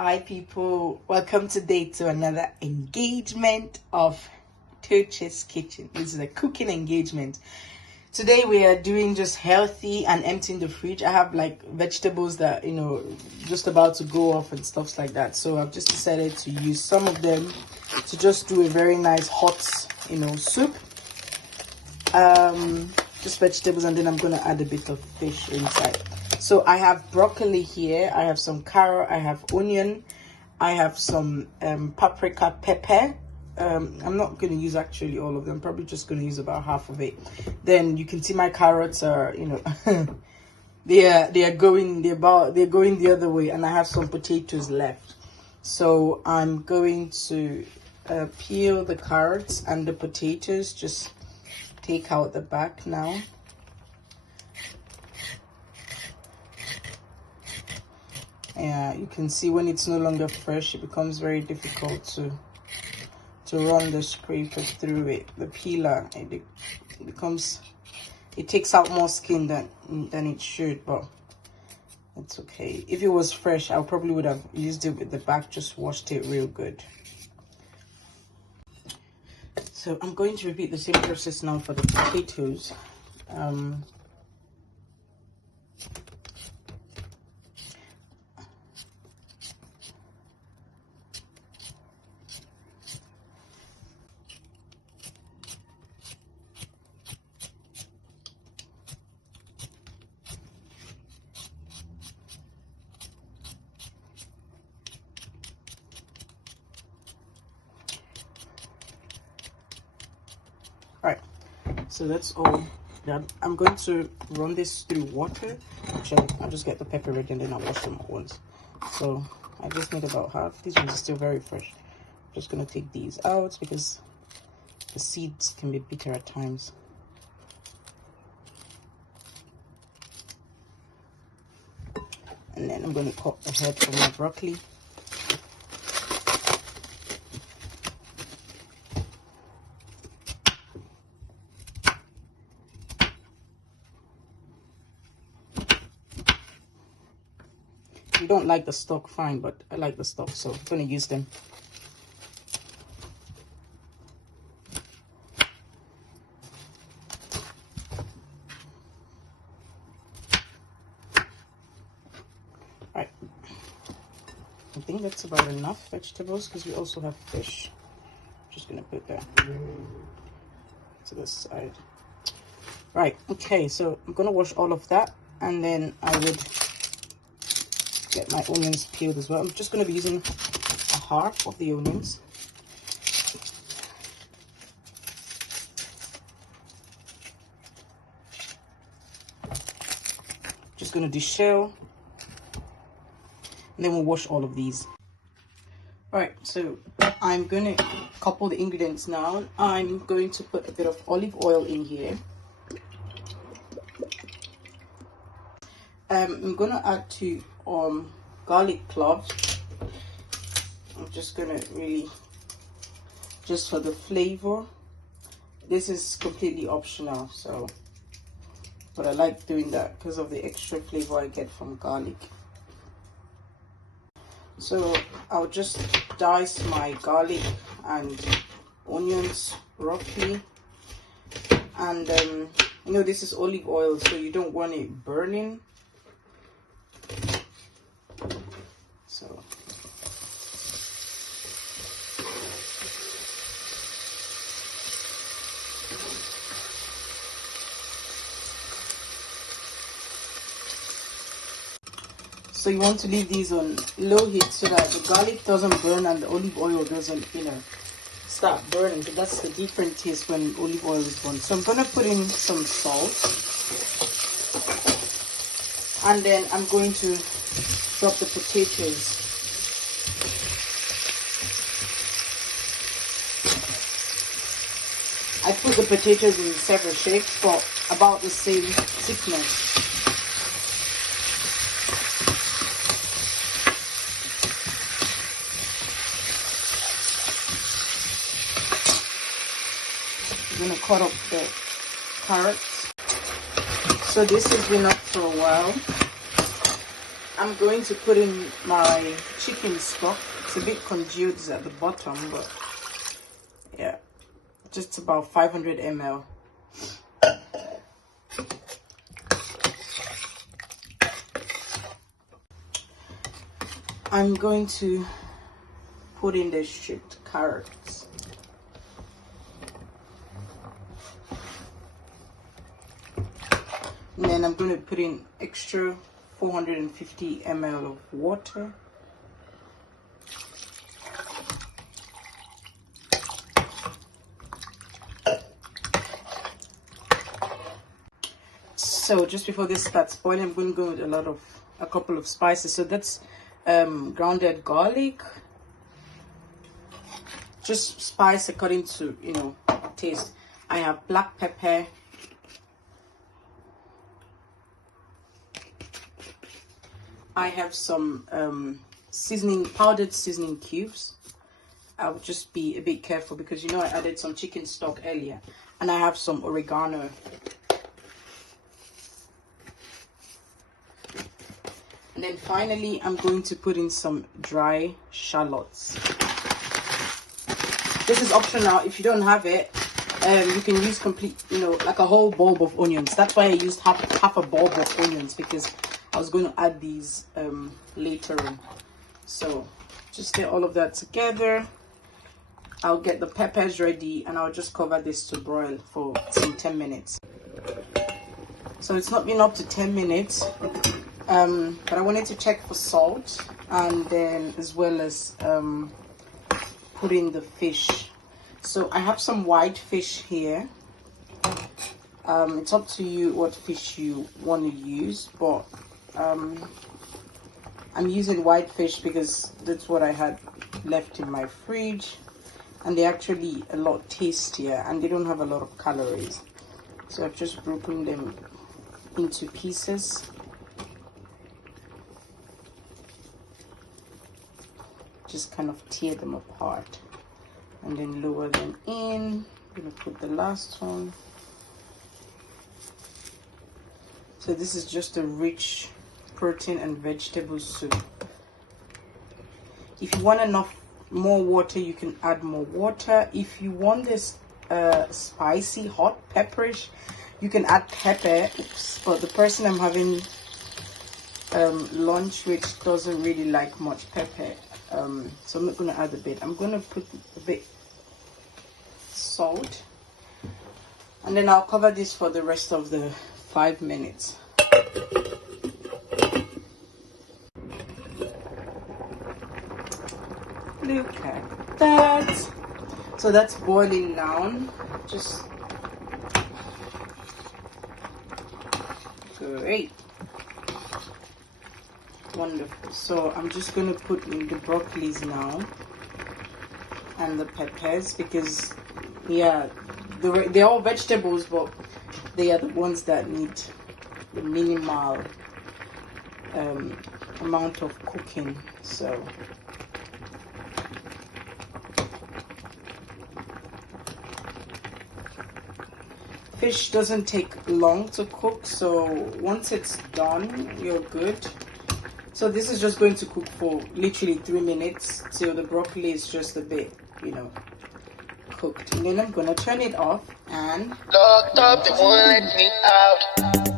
Hi people, welcome today to another engagement of Tochi's Kitchen. This is a cooking engagement. Today we are doing just healthy and emptying the fridge. I have like vegetables that just about to go off and stuff like that, so I've just decided to use some of them to just do a very nice hot soup. Just vegetables, and then I'm gonna add a bit of fish inside. So I have broccoli here, I have some carrot, I have onion, I have some paprika pepper. I'm not going to use actually all of them, probably just going to use about half of it. Then you can see my carrots are, they're going the other way, and I have some potatoes left. So I'm going to peel the carrots and the potatoes, just take out the back now. Yeah, you can see when it's no longer fresh, it becomes very difficult to run the scraper through it. The peeler, it takes out more skin than it should, but it's okay. If it was fresh, I probably would have used it with the back, just washed it real good. So I'm going to repeat the same process now for the potatoes. Right, so that's all done. I'm going to run this through water. Actually, I'll just get the pepper ready and then I'll wash them at once. So I just need about half. These ones are still very fresh. I'm just going to take these out because the seeds can be bitter at times. And then I'm going to cut the head from my broccoli. You don't like the stalk, fine, but I like the stalk, so I'm going to use them. Right, I think that's about enough vegetables because we also have fish. I'm just going to put that to the side. Right, okay, so I'm going to wash all of that, and then I would get my onions peeled as well. I'm just going to be using a half of the onions. Just going to deshell, and then we'll wash all of these. Alright, so I'm going to couple the ingredients now. I'm going to put a bit of olive oil in here. I'm going to add 2 garlic cloves. I'm just going to really, just for the flavor. This is completely optional, so, but I like doing that because of the extra flavor I get from garlic. So I'll just dice my garlic and onions roughly, and this is olive oil, so you don't want it burning. So you want to leave these on low heat so that the garlic doesn't burn and the olive oil doesn't, start burning. So that's the different taste when olive oil is burnt. So I'm going to put in some salt. And then I'm going to drop the potatoes. I put the potatoes in several shapes for about the same thickness. I'm going to cut up the carrots. So this has been up for a while. I'm going to put in my chicken stock. It's a bit congealed at the bottom, but yeah, just about 500 ml. I'm going to put in the stripped carrots. And then I'm going to put in extra 450 ml of water. So just before this starts boiling, I'm going to go with a couple of spices. So that's grounded garlic, just spice according to, you know, taste. I have black pepper, I have some powdered seasoning cubes. I would just be a bit careful because, you know, I added some chicken stock earlier. And I have some oregano. And then finally, I'm going to put in some dry shallots. This is optional. If you don't have it, you can use complete, you know, like a whole bulb of onions. That's why I used half a bulb of onions, because I was going to add these later on. So just get all of that together. I'll get the peppers ready and I'll just cover this to broil for some 10 minutes. So it's not been up to 10 minutes. But I wanted to check for salt, and then as well as put in the fish. So I have some white fish here. It's up to you what fish you want to use, but I'm using white fish because that's what I had left in my fridge, and they're actually a lot tastier and they don't have a lot of calories. So I've just broken them into pieces. Just kind of tear them apart and then lower them in. I'm gonna put the last one. So this is just a rich protein and vegetable soup. If you want more water, you can add more water. If you want this spicy, hot, pepperish, you can add pepper. Oops. But the person I'm having lunch with doesn't really like much pepper. So I'm not going to add a bit. I'm going to put a bit salt, and then I'll cover this for the rest of the 5 minutes. Look at that. So that's boiling now. Just great. Wonderful. So I'm just going to put in the broccolis now and the peppers, because yeah, they're all vegetables, but they are the ones that need the minimal amount of cooking. So fish doesn't take long to cook, so once it's done, you're good. So this is just going to cook for literally 3 minutes till the broccoli is just a bit, you know, cooked. And then I'm gonna turn it off and locked up, they won't let me out.